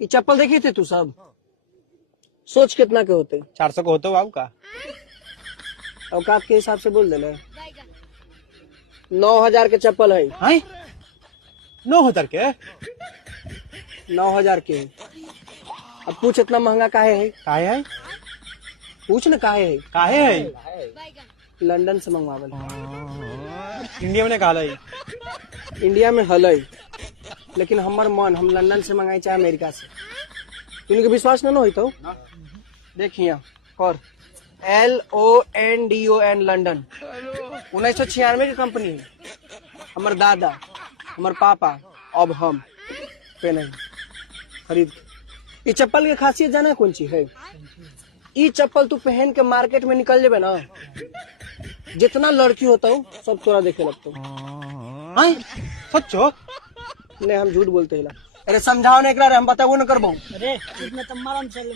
ये चप्पल देखी थे तू सब? सोच कितना के होते? 400 को होते हो बाबू का। औकात के हिसाब से बोल देना। 9,000 के चप्पल है। हैं 9,000 के? 9,000 के। अब पूछ इतना महंगा काहे है? काहे है? पूछ न काहे है? काहे है? लंदन से मंगवावल। इंडिया में कहा है। इंडिया में हल है, लेकिन हमर मन हम लंदन से मंगाई चाहे अमेरिका से। तुमके विश्वास न हो तो देखिए और LONDON लंदन 1996 की कंपनी है। हमार दादा हमार पापा अब हम पहने खरीद। ये चप्पल की खासियत जाना कौन सी है? ये चप्पल तू पहन के मार्केट में निकल जाबे ना, जितना लड़की होता हो सब तोरा देखे लगता हो। सच्चो? नहीं हम झूठ बोलते हैं। अरे समझाओ ना, एक हम बताबो न करबो। अरे इसमें तो मरम चल